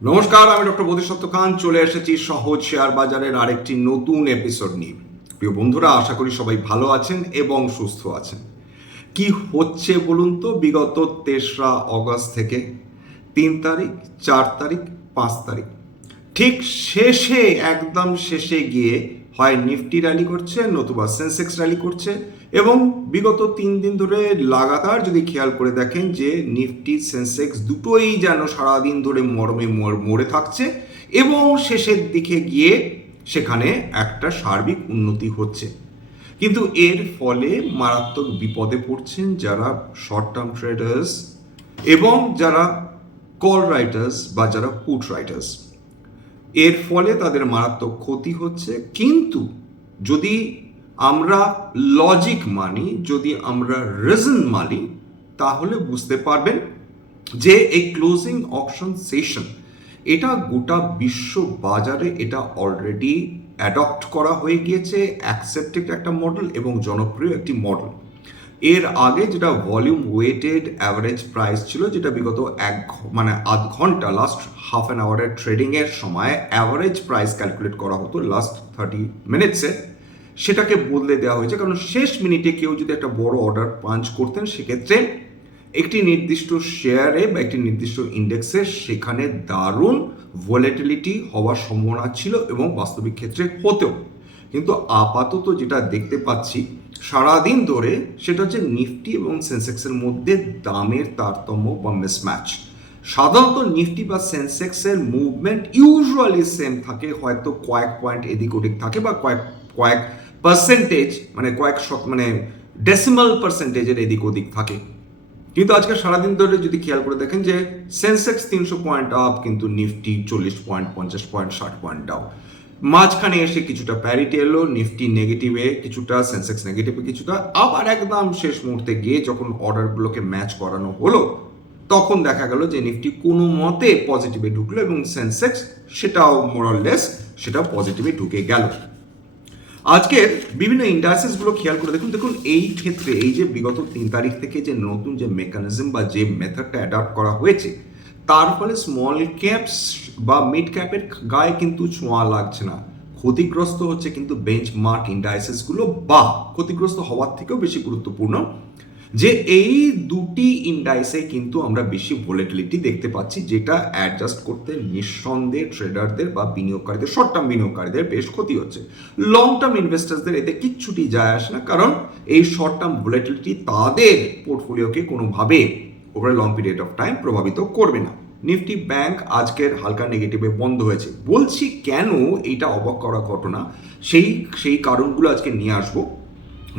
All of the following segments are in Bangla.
নমস্কার, আমি ডক্টর বোধিসত্ত্ব খান চলে এসেছি সহজ শেয়ার বাজারের আরেকটি নতুন এপিসোড নিয়ে। প্রিয় বন্ধুরা, আশা করি সবাই ভালো আছেন এবং সুস্থ আছেন। কি হচ্ছে বলুন তো? বিগত তেসরা অগস্ট থেকে 3 তারিখ, 4 তারিখ, 5 তারিখ, ঠিক শেষে, একদম শেষে গিয়ে হয় নিফটি র্যালি করছে, নতুবা সেন্সেক্স র্যালি করছে। এবং বিগত 3 দিন ধরে লাগাতার যদি খেয়াল করে দেখেন যে নিফটি সেন্সেক্স দুটোই যেন সারাদিন ধরে মরমে মরে থাকছে এবং শেষের দিকে গিয়ে সেখানে একটা সার্বিক উন্নতি হচ্ছে। কিন্তু এর ফলে মারাত্মক বিপদে পড়ছেন যারা শর্ট টার্ম ট্রেডার্স এবং যারা কল রাইটার্স বা যারা পুট রাইটার্স। এর ফলে তাদের মারাত্মক ক্ষতি হচ্ছে। কিন্তু যদি আমরা লজিক মানি, যদি আমরা রিজন মানি, তাহলে বুঝতে পারবেন যে এই ক্লোজিং অকশন সেশন এটা গোটা বিশ্ব বাজারে এটা অলরেডি অ্যাডপ্ট করা হয়ে গিয়েছে, অ্যাকসেপ্টেড একটা মডেল এবং জনপ্রিয় একটি মডেল। এর আগে যেটা ভলিউম ওয়েটেড অ্যাভারেজ প্রাইস ছিল, যেটা বিগত আধ ঘন্টা লাস্ট হাফ অ্যান আওয়ারের ট্রেডিংয়ের সময় অ্যাভারেজ প্রাইস ক্যালকুলেট করা হতো লাস্ট 30 মিনিটসে, সেটাকে বদলে দেওয়া হয়েছে। কারণ শেষ মিনিটে কেউ যদি একটা বড় অর্ডার পাঞ্চ করতেন, সেক্ষেত্রে একটি নির্দিষ্ট শেয়ারে বা একটি নির্দিষ্ট ইন্ডেক্সে সেখানে দারুণ ভোলেটিলিটি হওয়ার সম্ভাবনা ছিল এবং বাস্তবিক ক্ষেত্রে হতেও। কিন্তু আপাতত যেটা দেখতে পাচ্ছি সারাদিন ধরে, সেটা হচ্ছে নিফটি এবং সেন্সেক্সের মধ্যে দামের তারতম্য বা মিসম্যাচ। সাধারণত নিফটি বা সেন্সেক্সের মুভমেন্ট ইউজুয়ালি সেম থাকে, হয়তো কয়েক পয়েন্ট এদিক ওদিক থাকে বা কয়েক পার্সেন্টেজ, কয়েক ডেসিমাল পার্সেন্টেজের এদিক ওদিক থাকে। কিন্তু আজকে সারাদিন ধরে যদি খেয়াল করে দেখেন যে সেন্সেক্স 300 পয়েন্ট আপ, কিন্তু Nifty 40 point, 50 point, 60 point down. মাঝখানে এসে কিছুটা প্যারিটি এলো, নিফটি নেগেটিভে কিছুটা, সেন্সেক্স নেগেটিভে কিছুটা, আবার একদম শেষ মুহূর্তে গিয়ে যখন অর্ডারগুলোকে ম্যাচ করানো হলো, তখন দেখা গেল যে নিফটি কোনো মতে পজিটিভে ঢুকলো এবং সেন্সেক্স সেটাও মোরাললেস সেটা পজিটিভে ঢুকে গেল। আজকের বিভিন্ন ইন্ডাস্ট্রিজগুলো খেয়াল করে দেখুন এই ক্ষেত্রে এই যে বিগত 3 তারিখ থেকে যে নতুন যে মেকানিজম বা যে মেথডটা অ্যাডাপ্ট করা হয়েছে, তার ফলে স্মল ক্যাপস বা মিড ক্যাপের গায়ে কিন্তু ছোঁয়া লাগছে না। ক্ষতিগ্রস্ত হচ্ছে কিন্তু বেঞ্চমার্ক ইন্ডাস্ট্রিজগুলো, বা ক্ষতিগ্রস্ত হওয়ার থেকেও বেশি গুরুত্বপূর্ণ যে এই দুটি ইন্ডাইসে কিন্তু আমরা বেশি ভোলেটিলিটি দেখতে পাচ্ছি, যেটা অ্যাডজাস্ট করতে নিঃসন্দেহে ট্রেডারদের বা বিনিয়োগকারীদের, শর্ট টার্ম বিনিয়োগকারীদের বেশ ক্ষতি হচ্ছে। লং টার্ম ইনভেস্টার্সদের এতে কিচ্ছুটি যায় আসে না, কারণ এই শর্ট টার্ম ভোলেটিলিটি তাদের পোর্টফোলিওকে কোনোভাবে over long period of time প্রভাবিত করবে না। নিফটি ব্যাংক আজকের হালকা নেগেটিভে বন্ধ হয়েছে। বলছি কেন এইটা অবাক করা ঘটনা, সেই কারণগুলো আজকে নিয়ে আসবো।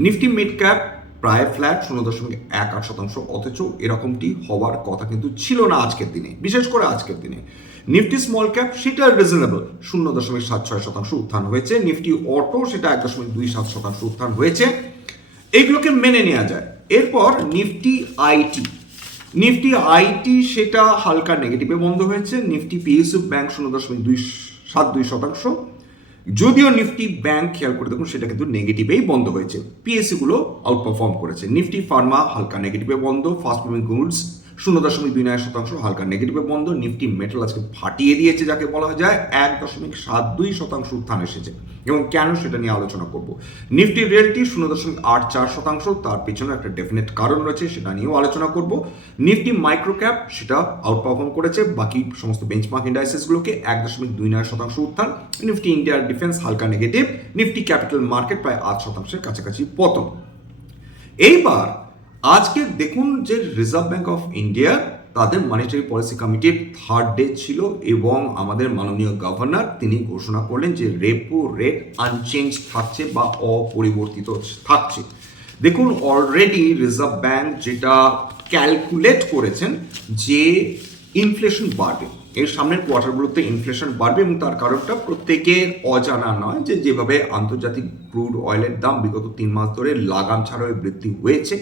নিফটি মিড ক্যাপ প্রায় ফ্ল্যাট 0.18%, অথচ এরকমটি হওয়ার কথা কিন্তু ছিল না আজকের দিনে, বিশেষ করে আজকের দিনে। নিফটি স্মল ক্যাপ সেটা রিজনেবল 0.76% উত্থান হয়েছে। নিফটি অটো সেটা 1.27% উত্থান হয়েছে, এইগুলোকে মেনে নেওয়া যায়। এরপর নিফটি আইটি সেটা হালকা নেগেটিভে বন্ধ হয়েছে। নিফটি পিএসইউ ব্যাংক 0.272%, যদিও নিফটি ব্যাংক খেয়াল করে দেখুন সেটা কিন্তু নেগেটিভেই বন্ধ হয়েছে। পিএসসি গুলো আউট পারফর্ম করেছে। নিফটি ফার্মা হালকা নেগেটিভে বন্ধ। ফাস্ট মুভিং গুডস 0.29% হালকা নেগেটিভে বন্ধ। নিফটি মেটাল আজকে ফাটিয়ে দিয়েছে, যাকে বলা যায় 1.72% উত্থান এসেছে, এবং কেন সেটা নিয়ে আলোচনা করব। নিফটি রিয়েলটি 0.84%, তার পিছনে একটা ডেফিনেট কারণ রয়েছে, সেটা নিয়েও আলোচনা করব। নিফটি মাইক্রো ক্যাপ সেটা আউট পারফর্ম করেছে বাকি সমস্ত বেঞ্চমার্ক ইন্ডাইসেসগুলোকে, 1.29% উত্থান। নিফটি ইন্ডিয়ার ডিফেন্স হালকা নেগেটিভ। নিফটি ক্যাপিটাল মার্কেট প্রায় 8%-এর কাছাকাছি পতন। এইবার আজকে দেখুন যে রিজার্ভ ব্যাংক অফ ইন্ডিয়া তাদের মনিটারি পলিসি কমিটির থার্ড ডে ছিল, এবং আমাদের মাননীয় গভর্নর তিনি ঘোষণা করলেন যে রেপো রেট আনচেঞ্জ থাকছে বা অপরিবর্তিত থাকছে। দেখুন অলরেডি রিজার্ভ ব্যাংক যেটা ক্যালকুলেট করেছেন যে ইনফ্লেশন বাড়বে, এর সামনের কোয়ার্টারগুলোতে ইনফ্লেশন বাড়বে, এবং তার কারণটা প্রত্যেকের অজানা নয় যে যেভাবে আন্তর্জাতিক ক্রুড অয়েলের দাম বিগত 3 মাস ধরে লাগাম ছাড়া বৃদ্ধি হয়েছে,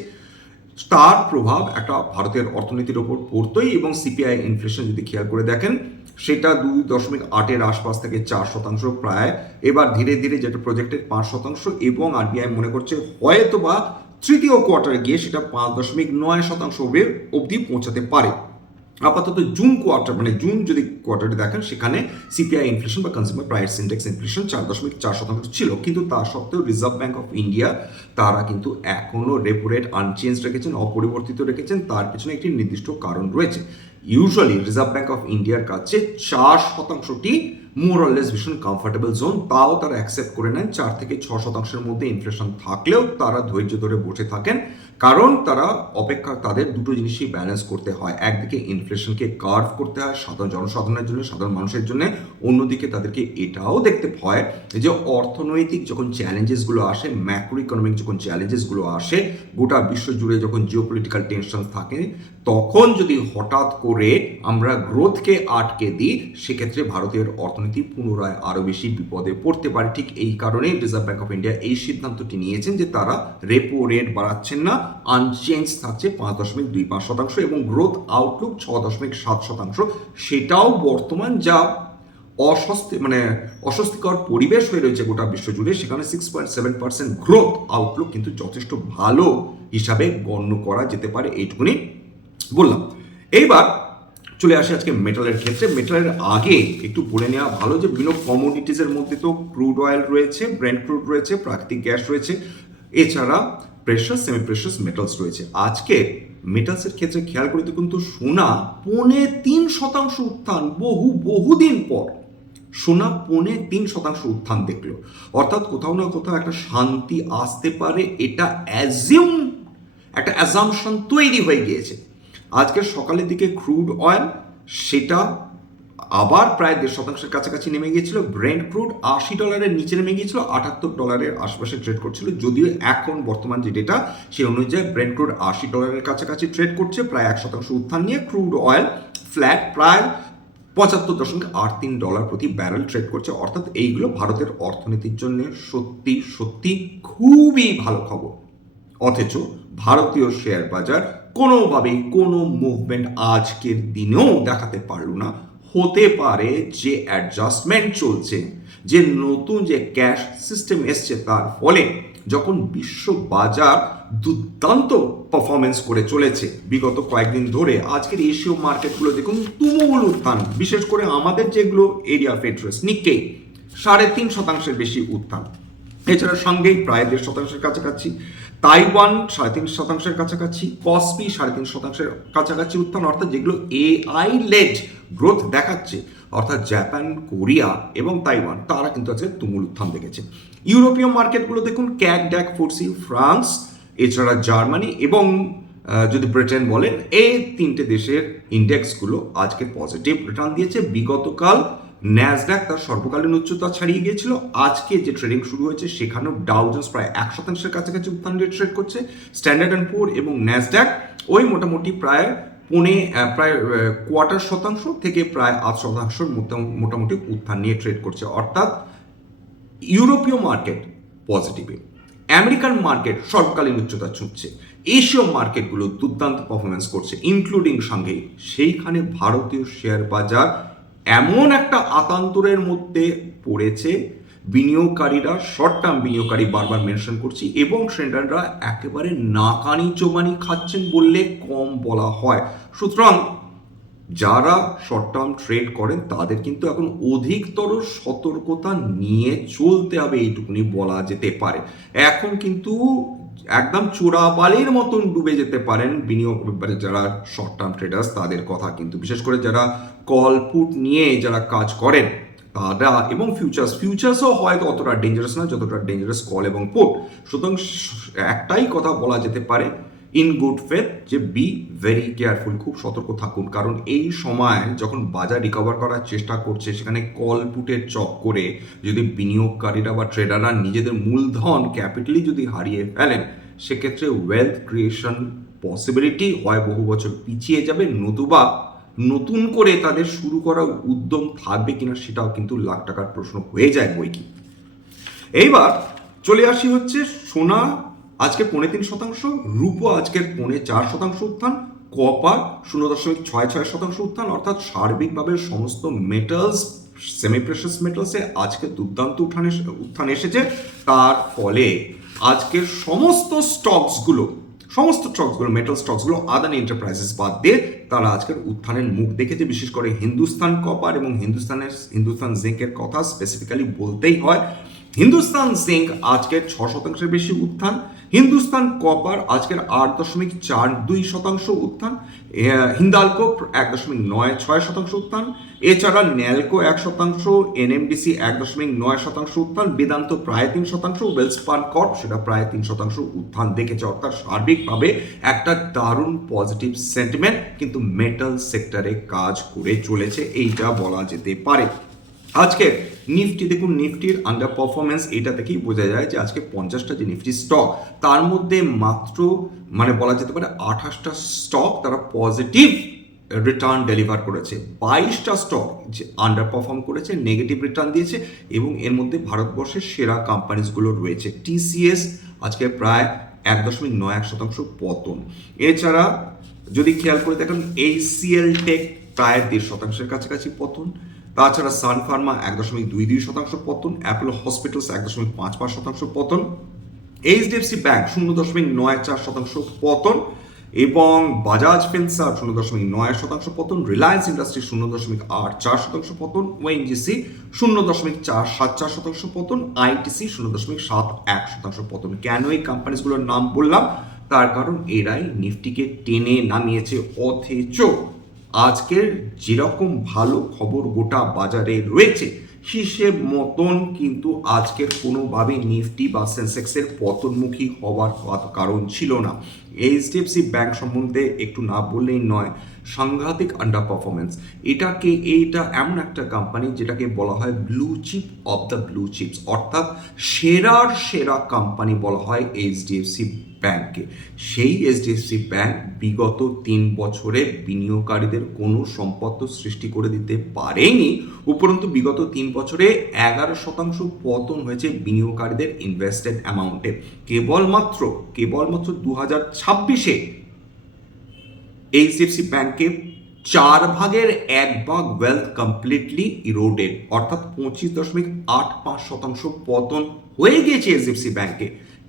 তার প্রভাব একটা ভারতের অর্থনীতির ওপর পড়তোই। এবং সিপিআই ইনফ্লেশন যদি খেয়াল করে দেখেন সেটা 2.8-এর আশপাশ থেকে 4% প্রায়, এবার ধীরে ধীরে যেটা প্রজেক্টেড 5%, এবং আরবিআই মনে করছে হয়তো বা তৃতীয় কোয়ার্টারে গিয়ে সেটা 5.9% অবধি পৌঁছাতে পারে। আপাতত জুন কোয়ার্টার, মানে জুন যদি কোয়ার্টারে দেখেন, সেখানে সিপিআই ইনফ্লেশন বা কনজিউমার প্রাইস ইন্ডেক্স ইনফ্লেশন 4.4% ছিল, কিন্তু তা সত্ত্বেও রিজার্ভ ব্যাঙ্ক অফ ইন্ডিয়া তারা কিন্তু এখনও রেপো রেট আনচেঞ্জ রেখেছেন, অপরিবর্তিত রেখেছেন। তার পেছনে একটি নির্দিষ্ট কারণ রয়েছে। ইউজুয়ালি রিজার্ভ ব্যাঙ্ক অফ ইন্ডিয়ার কাছে 4%টি মোর অরলেস ভীষণ কমফোর্টেবল জোন, তাও তারা অ্যাকসেপ্ট করে নেন। 4 থেকে 6%-এর মধ্যে ইনফ্লেশন থাকলেও তারা ধৈর্য ধরে বসে থাকেন, কারণ তারা তাদের দুটো জিনিসই ব্যালেন্স করতে হয়। একদিকে ইনফ্লেশনকে কার্ভ করতে হয় জনসাধারণের জন্য, সাধারণ মানুষের জন্য। অন্যদিকে তাদেরকে এটাও দেখতে হয় যে অর্থনৈতিক যখন চ্যালেঞ্জেসগুলো আসে, ম্যাক্রো ইকোনমিক যখন চ্যালেঞ্জেসগুলো আসে, গোটা বিশ্ব জুড়ে যখন জিওপলিটিক্যাল টেনশন থাকে, তখন যদি হঠাৎ করে আমরা গ্রোথকে আটকে দিই, সেক্ষেত্রে ভারতের অর্থনীতি পুনরায় আরও বেশি বিপদে পড়তে পারে। ঠিক এই কারণেই রিজার্ভ ব্যাঙ্ক অফ ইন্ডিয়া এই সিদ্ধান্তটি নিয়েছেন যে তারা রেপো রেট বাড়াচ্ছেন না, আনচেঞ্জ থাকছে 5.25%, এবং গ্রোথ আউটলুক 6.7%। সেটাও বর্তমান যা অস্বস্তিকর পরিবেশ হয়ে রয়েছে গোটা বিশ্ব জুড়ে, সেখানে 6.7% গ্রোথ আউটলুক কিন্তু যথেষ্ট ভালো হিসাবে গণ্য করা যেতে পারে। এইটুকুনি বললাম। এইবার চলে আসে আজকে মেটালের ক্ষেত্রে। মেটালের আগে একটু বলে নেওয়া ভালো যে বিভিন্ন কমোডিটিসের মধ্যে তো ক্রুড অয়েল রয়েছে, ব্রেন্ট ক্রুড রয়েছে, প্রাকৃতিক গ্যাস রয়েছে, এছাড়া প্রেশাস, সেমি প্রেশাস মেটালস রয়েছে। আজকে মেটালসের ক্ষেত্রে খেয়াল করে দেখুন তো, সোনা 3.5% উত্থান, বহুদিন পর সোনা 3.5% উত্থান দেখলো। অর্থাৎ কোথাও না কোথাও একটা শান্তি আসতে পারে, এটা একটা অ্যাজাম্পশন তৈরি হয়ে গিয়েছে। আজকে সকালের দিকে ক্রুড অয়েল সেটা আবার প্রায় 1.5% কাছাকাছি নেমে গিয়েছিল। ব্রেন্ট ক্রুড $80 নিচে নেমে গিয়েছিল, $78 আশপাশে ট্রেড করছিল। যদিও এখন বর্তমান যে ডেটা সেই অনুযায়ী ব্রেন্ট ক্রুড $80 কাছাকাছি ট্রেড করছে, প্রায় 1% উত্থান নিয়ে। ক্রুড অয়েল ফ্ল্যাট, প্রায় $75.83 প্রতি ব্যারেল ট্রেড করছে। অর্থাৎ এইগুলো ভারতের অর্থনীতির জন্য সত্যি সত্যি খুবই ভালো খবর। অথচ ভারতীয় শেয়ার বাজার কোনোভাবেই কোনো মুভমেন্ট আজকের দিনেও দেখাতে পারল না। হতে পারে যে অ্যাডজাস্টমেন্ট চলছে, যে নতুন যে ক্যাশ সিস্টেম এসছে, তার ফলে যখন বিশ্ব বাজার দুর্দান্ত পারফরমেন্স করে চলেছে বিগত কয়েকদিন ধরে, আজকের এশীয় মার্কেটগুলো দেখুন তুমুল উত্থান। বিশেষ করে আমাদের যেগুলো এরিয়া অফ ইন্টারেস্ট, নিক্কেই 3.5% বেশি উত্থান। এছাড়া সঙ্গেই প্রায় 1.5% কাছাকাছি, তাইওয়ান 3.5% কাছাকাছি, কসপি 3.5% কাছাকাছি উত্থান। অর্থাৎ যেগুলো এআই লেড গ্রোথ দেখাচ্ছে, অর্থাৎ জাপান, কোরিয়া এবং তাইওয়ান, তারা কিন্তু আজকে তুমুল উত্থান দেখেছে। ইউরোপীয় মার্কেটগুলো দেখুন, ক্যাক ড্যাক 40, ফ্রান্স, এছাড়া জার্মানি এবং যদি ব্রিটেন বলেন, এই 3টে দেশের ইন্ডেক্সগুলো আজকে পজিটিভ রিটার্ন দিয়েছে। বিগতকাল ন্যাসড্যাক তার সর্বকালীন উচ্চতা ছাড়িয়ে গিয়েছিল। আজকে যে ট্রেডিং শুরু হয়েছে সেখানেও ডাউ জোন্স প্রায় 1% কাছাকাছি উত্থান রেট ট্রেড করছে। স্ট্যান্ডার্ড অ্যান্ড পুর এবং ন্যাসড্যাক ওই মোটামুটি প্রায় 0.25% থেকে প্রায় 8% মোটামুটি উত্থান নিয়ে ট্রেড করছে। অর্থাৎ ইউরোপীয় মার্কেট পজিটিভে, আমেরিকান মার্কেট সর্বকালীন উচ্চতা ছুঁচ্ছে, এশীয় মার্কেটগুলো দুর্দান্ত পারফরমেন্স করছে, ইনক্লুডিং সঙ্গে সেইখানে ভারতীয় শেয়ার বাজার এমন একটা আতান্তরের মধ্যে পড়েছে। বিনিয়োগকারীরা, শর্ট টার্ম বিনিয়োগকারী বারবার মেনশন করছি, এবং ট্রেডাররা একেবারে নাকানি চোবানি খাচ্ছেন বললে কম বলা হয়। সুতরাং যারা শর্ট টার্ম ট্রেড করেন তাদের কিন্তু এখন অধিকতর সতর্কতা নিয়ে চলতে হবে, এইটুকুনি বলা যেতে পারে। এখন কিন্তু একদম চোরাবালির মতন ডুবে যেতে পারেন বিনিয়োগ, যারা শর্ট টার্ম ট্রেডার্স তাদের কথা কিন্তু, বিশেষ করে যারা কল পুট নিয়ে যারা কাজ করেন তারা, এবং ফিউচার্সও হয়তো অতটা ডেঞ্জারাস না যতটা ডেঞ্জারাস কল এবং পুট। সুতরাং একটাই কথা বলা যেতে পারে, ইন গুড ফেথ, যে বি ভেরি কেয়ারফুল, খুব সতর্ক থাকুন। কারণ এই সময় যখন বাজার রিকভার করার চেষ্টা করছে, সেখানে কল পুটের চক্করে যদি বিনিয়োগকারীরা বা ট্রেডাররা নিজেদের মূলধন ক্যাপিটালি যদি হারিয়ে ফেলেন, সেক্ষেত্রে ওয়েলথ ক্রিয়েশন পসিবিলিটি হয় বহু বছর পিছিয়ে যাবে, নতুবা নতুন করে তাদের শুরু করার উদ্যম থাকবে কিনা সেটাও কিন্তু লাখ টাকার প্রশ্ন হয়ে যায় বই কি। এইবার চলে আসি হচ্ছে সোনা আজকে 3.5%, রূপো আজকের 4.5% উত্থান, কপার 0.66% উত্থান। অর্থাৎ সার্বিকভাবে সমস্ত মেটালস, সেমি প্রেশাস মেটালসে আজকে দুর্দান্ত উত্থান এসেছে। তার ফলে আজকের সমস্ত স্টকসগুলো সমস্ত স্টকসগুলো, মেটাল স্টকসগুলো আদানি এন্টারপ্রাইজেস বাদ দিয়ে তারা আজকের উত্থানের মুখ দেখেছে। বিশেষ করে হিন্দুস্তান কপার এবং হিন্দুস্তান জিঙ্কের কথা স্পেসিফিক্যালি বলতেই হয়। হিন্দুস্তান জিঙ্ক আজকের 6% বেশি উত্থান, হিন্দুস্তান কপার আজকের 8.42% উত্থান, হিন্দালকো 1.96% উত্থান, এছাড়া ন্যালকো 1%, এনএমডিসি 1.9% উত্থান, বেদান্ত প্রায় 3%, ওয়েলস্পান কর্প সেটা প্রায় 3% উত্থান দেখেছে। অর্থাৎ সার্বিকভাবে একটা দারুণ পজিটিভ সেন্টিমেন্ট কিন্তু মেটাল সেক্টরে কাজ করে চলেছে, এইটা বলা যেতে পারে। আজকে নিফটি দেখুন, নিফটির আন্ডার পারফরমেন্স এটা থেকেই বোঝা যায় যে আজকে 50টা যে নিফটি স্টক তার মধ্যে মাত্র বলা যেতে পারে 28টা স্টক তারা পজিটিভ রিটার্ন ডেলিভার করেছে, 22টা স্টক যে আন্ডার পারফর্ম করেছে, নেগেটিভ রিটার্ন দিয়েছে এবং এর মধ্যে ভারতবর্ষের সেরা কোম্পানিজগুলো রয়েছে। টিসিএস আজকে প্রায় 1.91% পতন। এছাড়া যদি খেয়াল করে দেখেন এইচসিএল টেক প্রায় 1.5%-এর কাছাকাছি পতন। তাছাড়া সান ফার্মা 1.22% পতন, অ্যাপোলো হসপিটালস 1.55% পতন, এইচডিএফসি ব্যাংক 0.94% পতন এবং বাজাজ ফিনসার্ভ 0.9% পতন, রিলায়েন্স ইন্ডাস্ট্রি 0.84% পতন, ওএনজিসি 0.474% পতন, আইটিসি 0.71% পতন। কেন এই কোম্পানিগুলোর নাম বললাম? তার কারণ এরাই নিফটিকে টেনে নামিয়েছে। অথচ আজকের যেরকম ভালো খবর গোটা বাজারে রয়েছে হিসেব মতন কিন্তু আজকের কোনোভাবে নিফটি বা সেন্সেক্সের পতনমুখী হওয়ার কারণ ছিল না। এইচডিএফসি ব্যাংক সম্বন্ধে একটু না বললেই নয়, সাংঘাতিক আন্ডার পারফরমেন্স। এইটা এমন একটা কোম্পানি যেটাকে বলা হয় blue chip of the blue chips, অর্থাৎ সেরার সেরা কোম্পানি বলা হয় এইচডিএফসি ব্যাংককে। সেই এইচডিএফসি ব্যাংক বিগত 3 বছরে বিনিয়োগকারীদের কোনো সম্পদ সৃষ্টি করে দিতে পারেনি, উপরন্তু বিগত 3 বছরে 11% পতন হয়েছে বিনিয়োগকারীদের ইনভেস্টেড অ্যামাউন্টে। কেবলমাত্র 2026-এ এইচডিএফসি ব্যাংকে 1/4 ওয়েলথ কমপ্লিটলি ইরোডেড, অর্থাৎ 25.85% পতন হয়ে গিয়েছে এইচডিএফসি ব্যাংকে।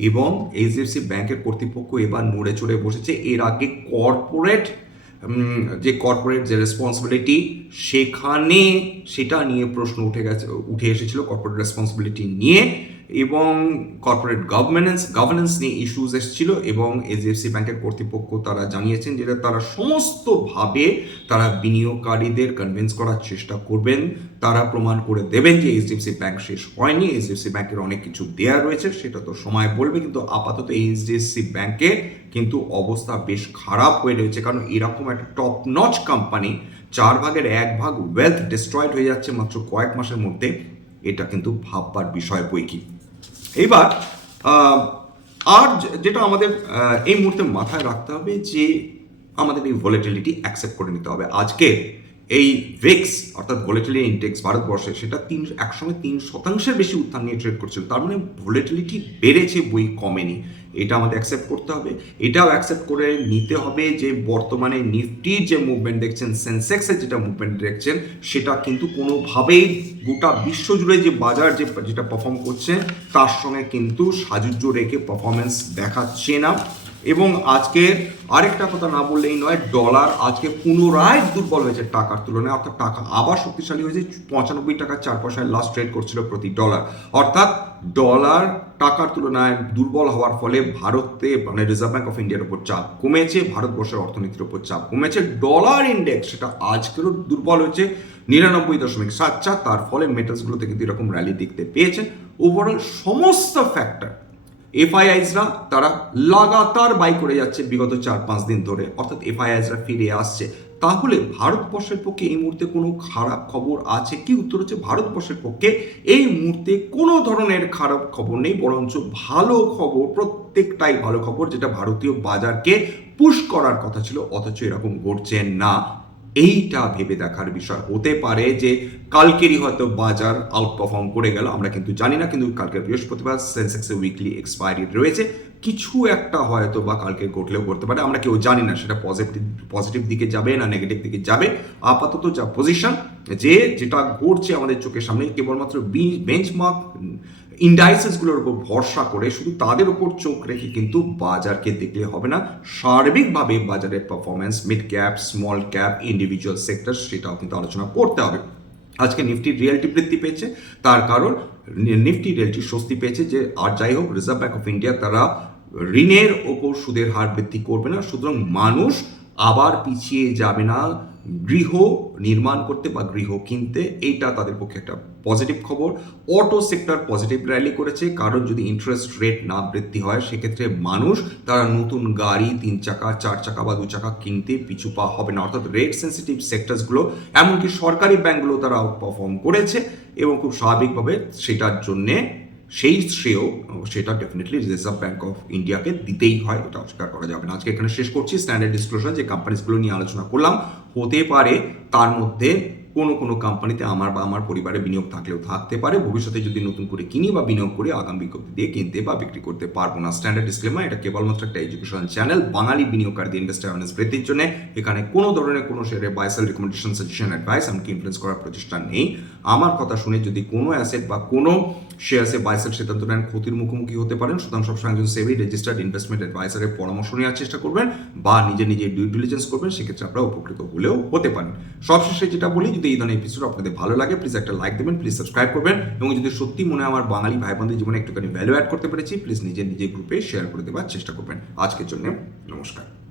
এবং এইচডিএফসি ব্যাংকের কর্তৃপক্ষ এবার নড়ে চড়ে বসেছে। এর আগে কর্পোরেট যে রেসপন্সিবিলিটি সেটা নিয়ে প্রশ্ন উঠে এসেছিল কর্পোরেট রেসপন্সিবিলিটি নিয়ে, এবং কর্পোরেট গভর্নেন্স নিয়ে ইস্যুজ এসেছিল। এবং এইচডিএফসি ব্যাংকের কর্তৃপক্ষ তারা জানিয়েছেন যে তারা সমস্তভাবে তারা বিনিয়োগকারীদের কনভিন্স করার চেষ্টা করবেন, তারা প্রমাণ করে দেবেন যে এইচডিএফসি ব্যাংক শেষ হয়নি, এইচডিএফসি ব্যাংকের অনেক কিছু দেয়া রয়েছে, সেটা তো সময় বলবে। কিন্তু আপাতত এইচডিএফসি ব্যাংকে কিন্তু অবস্থা বেশ খারাপ হয়ে রয়েছে, কারণ এরকম একটা top notch company 1/4 wealth destroyed হয়ে যাচ্ছে মাত্র কয়েক মাসের মধ্যে, এটা কিন্তু ভাববার বিষয় বই কি। এবার আর যেটা আমাদের এই মুহূর্তে মাথায় রাখতে হবে যে আমাদের এই ভলিটিলিটি অ্যাকসেপ্ট করে নিতে হবে। আজকে এই ভিক্স অর্থাৎ ভলিটিলিটি ইন্ডেক্স ভারতবর্ষে সেটা একসঙ্গে 3% বেশি উত্থান নিয়ে ট্রেড করছিল, তার মানে ভলিটিলিটি বেড়েছে, বই কমেনি। এটা আমাদের অ্যাকসেপ্ট করতে হবে। এটাও অ্যাকসেপ্ট করে নিতে হবে যে বর্তমানে নিফটির যে মুভমেন্ট দেখছেন, সেন্সেক্সের যেটা মুভমেন্ট দেখছেন, সেটা কিন্তু কোনোভাবেই গোটা বিশ্বজুড়ে যে বাজার যেটা পারফর্ম করছে তার সঙ্গে কিন্তু সাযুজ্য রেখে পারফরমেন্স দেখাচ্ছে না। এবং আজকে আরেকটা কথা না বললেই নয়, ডলার আজকে পুনরায় দুর্বল হয়েছে টাকার তুলনায়, অর্থাৎ টাকা আবার শক্তিশালী হয়েছে। 95 টাকা 4 পয়সায় লাস্ট ট্রেড করছিল প্রতি ডলার, অর্থাৎ ডলার টাকার তুলনায় দুর্বল হওয়ার ফলে ভারতে রিজার্ভ ব্যাঙ্ক অফ ইন্ডিয়ার উপর চাপ কমেছে, ভারতবর্ষের অর্থনীতির উপর চাপ কমেছে। ডলার ইন্ডেক্স সেটা আজকেরও দুর্বল হয়েছে 99.74, তার ফলে মেটালসগুলোতে কিন্তু এরকম র্যালি দেখতে পেয়েছেন। ওভারঅল সমস্ত ফ্যাক্টর এফআইআইসরা তারা লাগাতার বাই করে যাচ্ছে বিগত 4-5 দিন ধরে, অর্থাৎ এফআইআইসরা ফিরে আসছে। তাহলে ভারতবর্ষের পক্ষে এই মুহূর্তে কোনো খারাপ খবর আছে কি? উত্তর হচ্ছে ভারতবর্ষের পক্ষে এই মুহূর্তে কোনো ধরনের খারাপ খবর নেই, বরঞ্চ ভালো খবর, প্রত্যেকটাই ভালো খবর, যেটা ভারতীয় বাজারকে পুশ করার কথা ছিল, অথচ এরকম ঘটছে না। এইটা ভেবে দেখার বিষয় হতে পারে যে কালকেরই হয়তো বাজার আউট পারফর্ম করে গেল, আমরা কিন্তু জানি না। কিন্তু কালকে বৃহস্পতিবার সেন্সেক্সের উইকলি এক্সপায়ারি রয়েছে, কিছু একটা হয়তো বা কালকে ঘটলেও করতে পারে, আমরা কেউ জানি না সেটা পজিটিভ দিকে যাবে না নেগেটিভ দিকে যাবে। আপাতত যা পজিশন যেটা ঘটছে আমাদের চোখের সামনে, কেবলমাত্র বেঞ্চমার্ক ইন্ডাইসেসগুলোর উপর ভরসা করে শুধু তাদের উপর চোখ রেখে কিন্তু বাজারকে দেখলে হবে না। সার্বিকভাবে বাজারের performance, mid cap, small cap, individual sector, সেটাও কিন্তু আলোচনা করতে হবে। আজকে নিফটি রিয়েলটি বৃদ্ধি পেয়েছে, তার কারণ নিফটি রিয়েলটি স্বস্তি পেয়েছে যে আর যাই হোক রিজার্ভ ব্যাঙ্ক অফ ইন্ডিয়া তারা ঋণের ওপর সুদের হার বৃদ্ধি করবে না, সুতরাং মানুষ আবার পিছিয়ে যাবে না গৃহ নির্মাণ করতে বা গৃহ কিনতে। এইটা তাদের পক্ষে একটা পজিটিভ খবর। অটো সেক্টর পজিটিভ র্যালি করেছে, কারণ যদি ইন্টারেস্ট রেট না বৃদ্ধি হয় সেক্ষেত্রে মানুষ তারা নতুন গাড়ি 3 চাকা 4 চাকা বা 2 চাকা কিনতে পিছু পা হবে না। অর্থাৎ রেট সেন্সিটিভ সেক্টরসগুলো, এমনকি সরকারি ব্যাংকগুলো তারা আউট পারফর্ম করেছে এবং খুব স্বাভাবিকভাবে সেটার জন্যে সেই শ্রেয় সেটা ডেফিনেটলি রিজার্ভ ব্যাঙ্ক অফ ইন্ডিয়াকে দিতেই হয়, এটা অস্বীকার করা যাবে না। আজকে এখানে শেষ করছি। স্ট্যান্ডার্ড ডিসক্লোজার যে কোম্পানিসগুলো নিয়ে আলোচনা করলাম, হতে পারে তার মধ্যে কোনো কোম্পানিতে আমার বা আমার পরিবারে বিনিয়োগ থাকলেও থাকতে পারে, ভবিষ্যতে যদি নতুন করে কিনি বা বিনিয়োগ করে আগাম বিজ্ঞপ্তি দিয়ে কিনতে বা বিক্রি করতে পারবো না। স্ট্যান্ডার্ড ডিসক্লেমার, এটা কেবলমাত্র একটা এডুকেশন চ্যানেল বাঙালি বিনিয়োগকারীদের ইনভেস্টার অ্যাওয়ারনেস বৃদ্ধির জন্য। এখানে কোনো ধরনের কোনো শেয়ারে buy sell recommendation, suggestion, advice এমনকি ইনফ্লুয়েন্স করার প্রচেষ্টা নেই। আমার কথা শুনে যদি কোনো অ্যাসেট বা কোনো শেয়ারসে বাই সেল সিদ্ধান্ত নেন, ক্ষতির মুখোমুখি হতে পারেন। সুতরাং সবসময় একজন সেবি রেজিস্টার্ড ইনভেস্টমেন্ট অ্যাডভাইসারের পরামর্শ নেওয়ার চেষ্টা করবেন বা নিজে ডিউ ডিলিজেন্স করবেন, সেক্ষেত্রে আপনারা উপকৃত হলেও হতে পারেন। সবশেষে যেটা বলি, যদি এই ধরনের এপিসোড আপনাদের ভালো লাগে প্লিজ একটা লাইক দেবেন, প্লিজ সাবস্ক্রাইব করবেন, এবং যদি সত্যি মনে হয় আমার বাঙালি ভাই বোনদের জীবনে একটুখানি ভ্যালু অ্যাড করতে পেরেছি, প্লিজ নিজের গ্রুপে শেয়ার করে দেওয়ার চেষ্টা করবেন। আজকের জন্য নমস্কার।